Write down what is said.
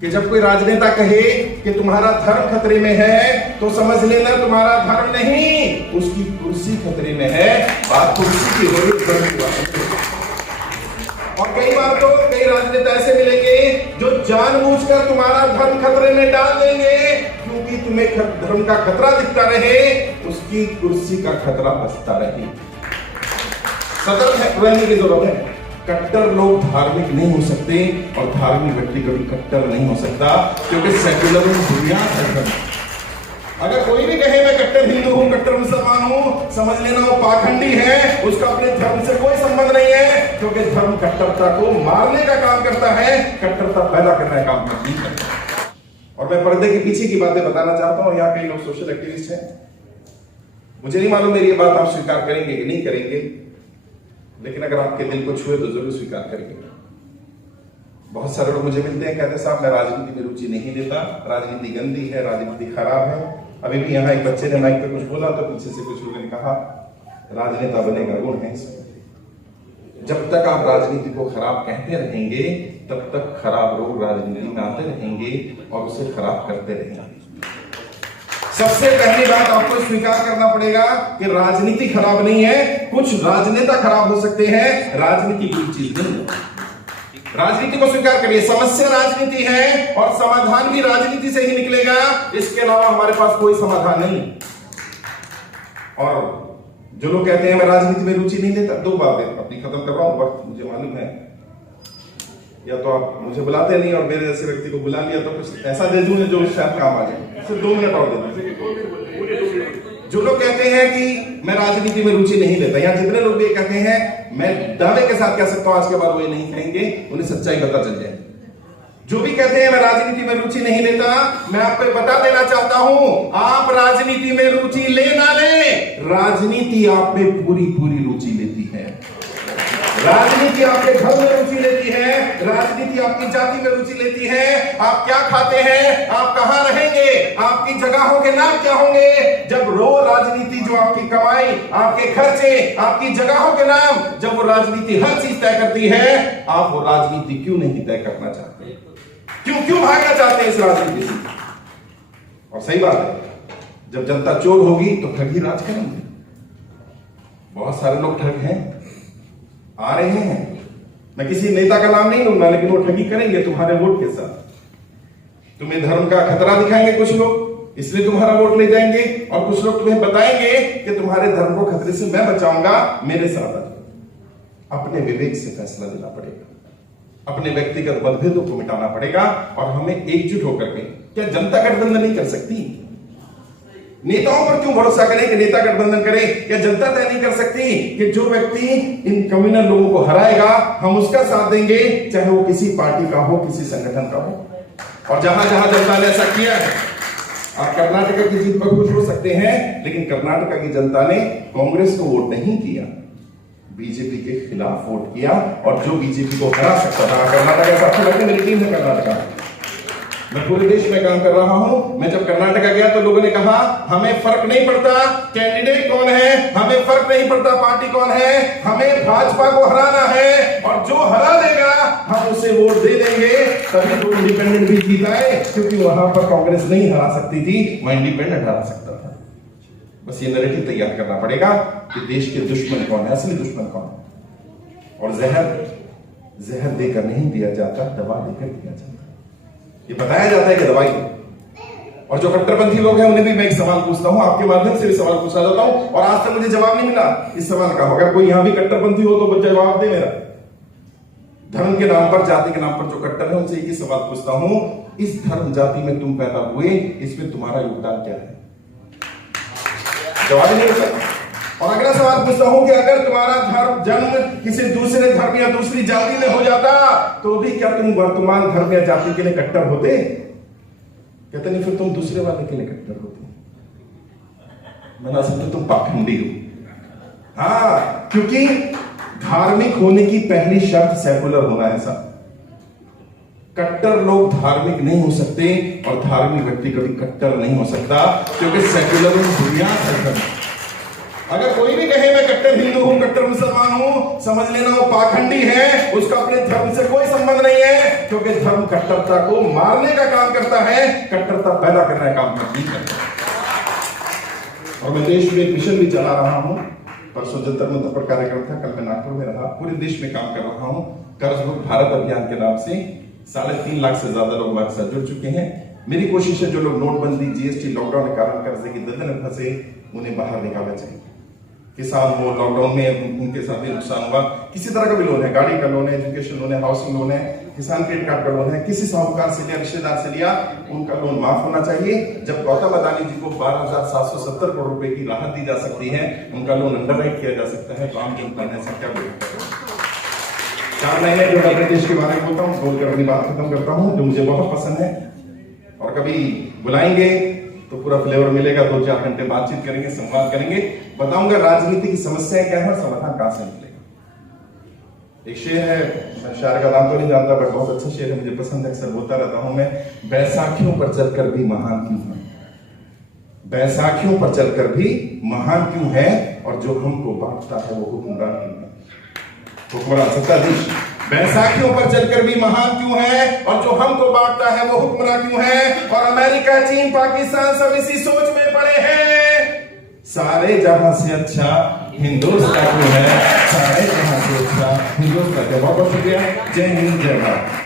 कि जब कोई राजनेता कहे कि तुम्हारा धर्म खतरे में है तो समझ लेना तुम्हारा धर्म नहीं, उसकी कुर्सी खतरे में है। बात कुर्सी की हो रही, धर्म की बात। और कई बार तो कई राजनेता ऐसे मिलेंगे जो जानबूझकर तुम्हारा धर्म खतरे में डाल देंगे, क्योंकि तुम्हें धर्म का खतरा दिखता रहे, उसकी कुर्सी का खतरा बचता रहे। सतर्क रहने की जरूरत है। कट्टर लोग धार्मिक नहीं हो सकते और धार्मिक व्यक्ति कभी कट्टर नहीं हो सकता, क्योंकि सेक्युलर बुनियाद है। अगर कोई भी कहे मैं कट्टर हिंदू हूं, कट्टर मुसलमान हूं, समझ लेना वो पाखंडी है, उसका अपने धर्म से कोई संबंध नहीं है, क्योंकि धर्म कट्टरता को मारने का काम करता है, कट्टरता पैदा करने का काम नहीं करता। और मैं पर्दे के पीछे की बातें बताना चाहता हूं। यहाँ कई लोग सोशल एक्टिविस्ट हैं, मुझे नहीं मालूम मेरी ये बात आप स्वीकार करेंगे कि नहीं करेंगे, लेकिन अगर आपके दिल को छुए तो जरूर स्वीकार करेंगे। बहुत सारे लोग मुझे मिलते हैं, कहते हैं साहब मैं राजनीति में रुचि नहीं लेता, राजनीति गंदी है, राजनीति खराब है। अभी भी यहाँ एक बच्चे ने माइक पे कुछ बोला तो पीछे से कुछ लोगों ने कहा राजनेता बनेगा गुण है इसमें। जब तक आप राजनीति को खराब कहते रहेंगे तब तक खराब लोग राजनीति में आते रहेंगे और उसे खराब करते रहेंगे। सबसे पहली बात आपको स्वीकार करना पड़ेगा कि राजनीति खराब नहीं है, कुछ राजनेता खराब हो सकते हैं, राजनीति कोई चीज नहीं है। राजनीति को स्वीकार करिए, समस्या राजनीति है और समाधान भी राजनीति से ही निकलेगा, इसके अलावा हमारे पास कोई समाधान नहीं। और जो लोग कहते हैं मैं राजनीति में रुचि नहीं लेता, दो बातें अपनी खत्म कर रहा हूं, वक्त मुझे मालूम है, या तो आप मुझे बुलाते नहीं और मेरे जैसे व्यक्ति को बुला लिया तो कुछ ऐसा दे दूं जो शायद काम आ जाए। सिर्फ 2 मिनट और दे। जो लोग कहते हैं कि मैं राजनीति में रुचि नहीं लेता, या जितने लोग भी कहते हैं, मैं दावे के साथ कह सकता हूं आज के बाद वो ये नहीं कहेंगे, उन्हें सच्चाई पता चल जाए। जो भी कहते हैं मैं राजनीति में रुचि नहीं लेता, मैं आपको बता देना चाहता हूं, आप राजनीति में रुचि ले ना ले, राजनीति आप में पूरी पूरी रुचि लेती है। राजनीति आपके घर में रुचि लेती है, राजनीति आपकी जाति में रुचि लेती है, आप क्या खाते हैं, आप कहां रहेंगे, आपकी जगहों के नाम क्या होंगे। जब रो राजनीति जो आपकी कमाई, आपके खर्चे, आपकी जगहों के नाम, जब वो राजनीति हर चीज तय करती है, आप वो राजनीति क्यों नहीं तय करना चाहते, क्यों भागना चाहते हैं इस राजनीति से। और सही बात है, जब जनता चोर होगी तो ठग ही राज करेंगे। बहुत सारे लोग ठग हैं, आ रहे हैं, मैं किसी नेता का नाम नहीं लूंगा, लेकिन वो ठगी करेंगे तुम्हारे वोट के साथ। तुम्हें धर्म का खतरा दिखाएंगे कुछ लोग, इसलिए तुम्हारा वोट ले जाएंगे, और कुछ लोग तुम्हें बताएंगे कि तुम्हारे धर्म को खतरे से मैं बचाऊंगा, मेरे साथ आ जाओ। अपने विवेक से फैसला लेना पड़ेगा, अपने व्यक्तिगत मतभेदों को मिटाना पड़ेगा, और हमें एकजुट होकर के, क्या जनता गठबंधन नहीं कर सकती? नेताओं पर क्यों भरोसा करें कि नेता गठबंधन करें? क्या जनता तय नहीं कर सकती कि जो व्यक्ति इन कम्युनल लोगों को हराएगा हम उसका साथ देंगे, चाहे वो किसी पार्टी का हो, किसी संगठन का हो। और जहां जहां जनता ने ऐसा किया है, आप कर्नाटक की जीत पर खुश हो सकते हैं, लेकिन कर्नाटक की जनता ने कांग्रेस को वोट नहीं किया, बीजेपी के खिलाफ वोट किया, और जो बीजेपी को हरा सकता था कर्नाटक, ऐसा आपको लगता है मेरी टीम है कर्नाटक, मैं पूरे देश में काम कर रहा हूं। मैं जब कर्नाटक गया तो लोगों ने कहा हमें फर्क नहीं पड़ता कैंडिडेट कौन है, हमें फर्क नहीं पड़ता पार्टी कौन है, हमें भाजपा को हराना है, और जो हरा देगा हम उसे वोट दे देंगे। तभी तो इंडिपेंडेंट भी जीता है, क्योंकि वहां पर कांग्रेस नहीं हरा सकती थी, वहां इंडिपेंडेंट हरा सकता था। बस ये नैरेटिव तैयार करना पड़ेगा कि देश के दुश्मन कौन है, असली दुश्मन कौन है। और जहर देकर नहीं दिया जाता, दवा देकर दिया जाता। ये बताया जाता है कि दवाई। और जो कट्टरपंथी लोग हैं उन्हें भी मैं एक सवाल पूछता हूं, आपके माध्यम से भी सवाल पूछना चाहता हूं, और आज तक मुझे जवाब नहीं मिला इस सवाल का। अगर कोई यहां भी कट्टरपंथी हो तो जवाब दे मेरा। धर्म के नाम पर, जाति के नाम पर जो कट्टर है उनसे एक ही सवाल पूछता हूं, इस धर्म जाति में तुम पैदा हुए, इसमें तुम्हारा योगदान क्या है? जवाब नहीं हो सकता। और अगला सवाल पूछता हूं कि अगर तुम्हारा धर्म जन्म किसी दूसरे धर्म या दूसरी जाति में हो जाता तो भी क्या तुम वर्तमान धर्म या जाति के लिए कट्टर होते? कहते नहीं, फिर तुम दूसरे वाले के लिए कट्टर होते। मैं समझता तुम पाखंडी हो। हाँ, क्योंकि धार्मिक होने की पहली शर्त सेकुलर होना है साहब। कट्टर लोग धार्मिक नहीं हो सकते और धार्मिक व्यक्ति कभी कट्टर नहीं हो सकता, क्योंकि सेकुलर बुनियाद है। अगर कोई भी कहे मैं कट्टर हिंदू हूं, कट्टर मुसलमान हूं, समझ लेना वो पाखंडी है, उसका अपने धर्म से कोई संबंध नहीं है, क्योंकि धर्म कट्टरता को मारने का काम करता है, कट्टरता पैदा करने का काम नहीं करता। और मैं देश में एक मिशन भी चला रहा हूं, परसों जंतर मंतर पर कार्यक्रम था, कल मैं नागपुर में रहा, पूरे देश में काम कर रहा हूं, कर्ज मुक्त भारत अभियान के नाम से 3.5 लाख से ज्यादा लोग हमारे साथ जुड़ चुके हैं। मेरी कोशिश है जो लोग नोटबंदी, जीएसटी, लॉकडाउन के कारण कर्जे की दलदल में फंसे, उन्हें बाहर निकालना चाहिए। किसान हो, लॉकडाउन में उनके साथ भी नुकसान हुआ, किसी तरह का भी लोन है, गाड़ी का लोन है, एजुकेशन लोन है, हाउसिंग लोन है, किसान क्रेडिट कार्ड का लोन है, किसी साहूकार से लिया, रिश्तेदार से लिया, उनका लोन माफ होना चाहिए। जब गौतम अदानी जी को 12,770 करोड़ रुपए की राहत दी जा सकती है, उनका लोन अंडरराइट किया जा सकता है, तो आम जनता ने ऐसा क्या बोला। 4 महीने जो अपने देश के बारे में बोलता हूँ, बोलकर अपनी बात खत्म करता हूँ, जो मुझे बहुत पसंद है, और कभी बुलाएंगे तो पूरा फ्लेवर मिलेगा, 2-4 घंटे बातचीत करेंगे, संवाद करेंगे, बताऊंगा राजनीति की समस्याएं क्या है और समाधान कहां से निकलेगा। एक शेर है, मैं शायर का नाम तो नहीं जानता, बट बहुत अच्छा शेर है, मुझे पसंद है, अक्सर बोलता रहता हूं मैं, बैसाखियों पर चलकर भी महान क्यों है, बैसाखियों पर चलकर भी महान क्यों है, और जो हमको बांटता है वो हुक्मरान क्यों है, हुक्मरान सत्ताधीश। बैसाखियों पर चलकर भी महान क्यों है, और जो हमको बांटता है वो हुक्मरान क्यों है, और अमेरिका, चीन, पाकिस्तान सब इसी सोच में पड़े हैं, सारे जहां से अच्छा हिंदुस्तान क्यों है, सारे जहां से अच्छा हिंदुस्तान। बहुत बहुत शुक्रिया, जय हिंद, जय भारत।